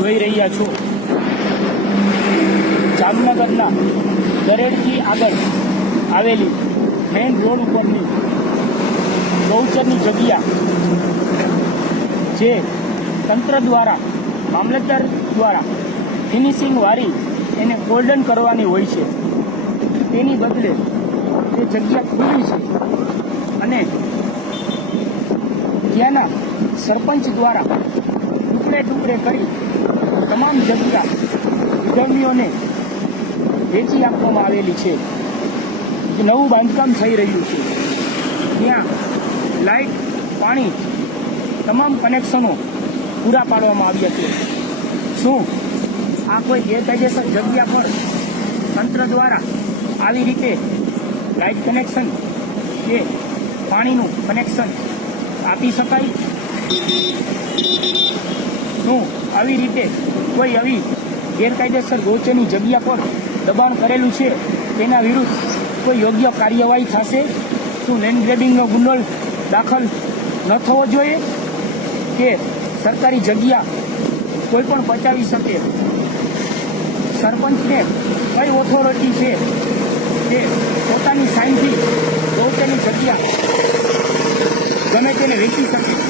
જોઈ રહ્યા છો. જામનગરના દરેડથી આગળ આવેલી મેઇન રોડ ઉપરની ગૌચરની જગ્યા જે તંત્ર દ્વારા, મામલતદાર દ્વારા ફિનિશિંગ વાળી એને ગોલ્ડન કરવાની હોય છે. તેની બદલે તે જગ્યા ખુલ્લી છે અને ત્યાંના સરપંચ દ્વારા ટુકડે ટુકડે કરી જગ્યા ઉદ્યમીઓને વેચી આપવામાં આવેલી છે. નવું બાંધકામ થઈ રહ્યું છે. ત્યાં લાઇટ પાણી તમામ કનેક્શનો પૂરા પાડવામાં આવ્યા છે. શું આ કોઈ ગેરકાયદેસર જગ્યા પર તંત્ર દ્વારા આવી રીતે લાઇટ કનેક્શન કે પાણીનું કનેક્શન આપી શકાય? શું આવી રીતે કોઈ આવી. ગેરકાયદેસર ગૌચરની જગ્યા પર દબાણ કરેલું છે. તેના વિરુદ્ધ કોઈ યોગ્ય કાર્યવાહી થશે? શું લેન્ડ ગ્રેડિંગનો ગુનો દાખલ ન થવો જોઈએ? કે સરકારી જગ્યા કોઈ પણ બચાવી શકે? સરપંચને કઈ ઓથોરિટી છે તે પોતાની સાઇનથી ગૌચરની જગ્યા ગમે તેને વેચી શકે?